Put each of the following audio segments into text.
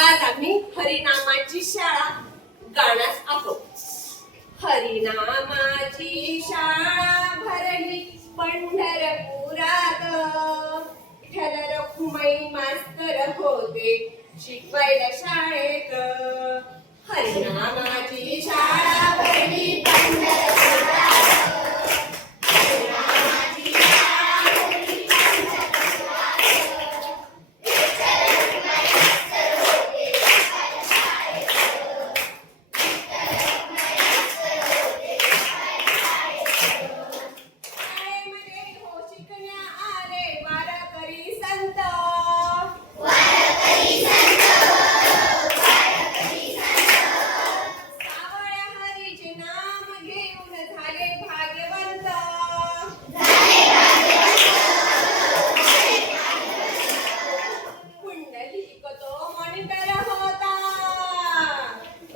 आज आम्ही हरिनामाची शाळा गाणार आहोत. हरिनामाची शाळा भरली पंढरपुरात, विठ्ठल रखुमाई मास्तर होते शिकवायला शाळेत. हरिनामाची शाळा भरली पंढरपुरात.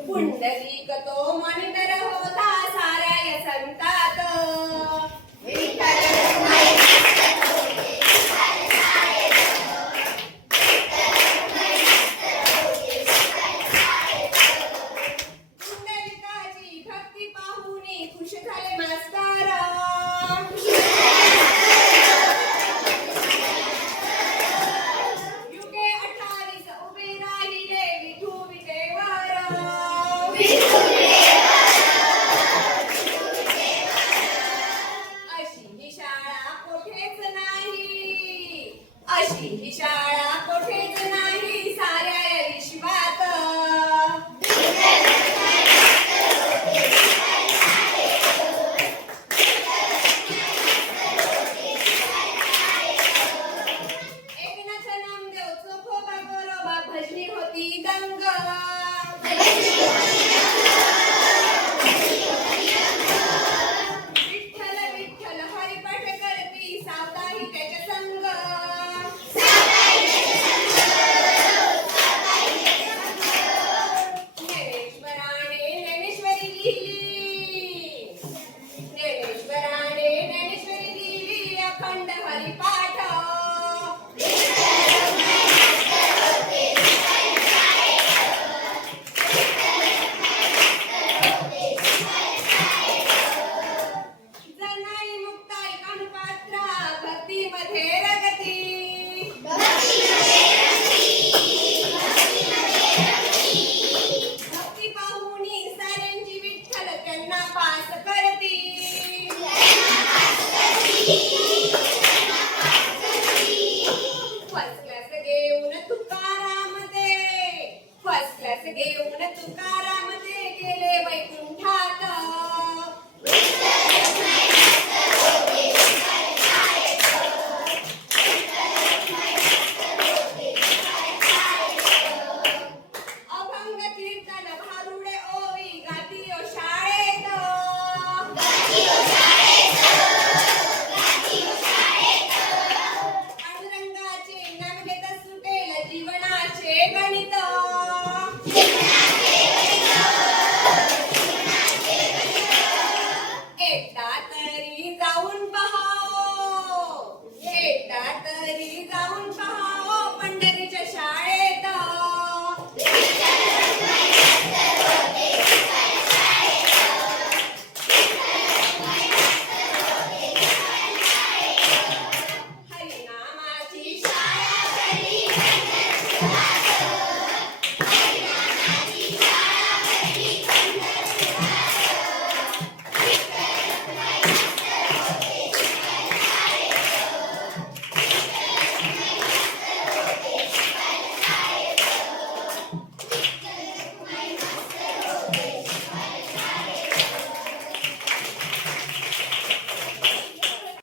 पुंडलिक तो मणितर होता साऱ्या संतात. पुंडलिकाची भक्ती पाहुनी खुश झाले मास्तर. युगे 28 उभे राहिले विठू विटेवर. अशी ही शाळा कोठेच नाही, अशी ही शाळा कोठेच नाही साऱ्या विश्वात. एकनाथ नामदेव चोखोबा गोरोबा भजनी होती दंग. विठ्ठल विठ्ठल हरिपाठ करती सावताही त्याच्या संग. ज्ञानेश्वराने ज्ञानेश्वरी लिहिली, ज्ञानेश्वराने ज्ञानेश्वरी लिहिली अखंड हरिपाठ. जनाई मुक्ताई कानुपात्रा भक्तीमध्ये रगती. भक्ती पाहुनी साऱ्यांची विठ्ठल त्यांना पास करती. फर्स्ट क्लास घेऊन तुकाराम दे, फर्स्ट क्लास घेऊन तुकाराम दे गेले वैकुंठात.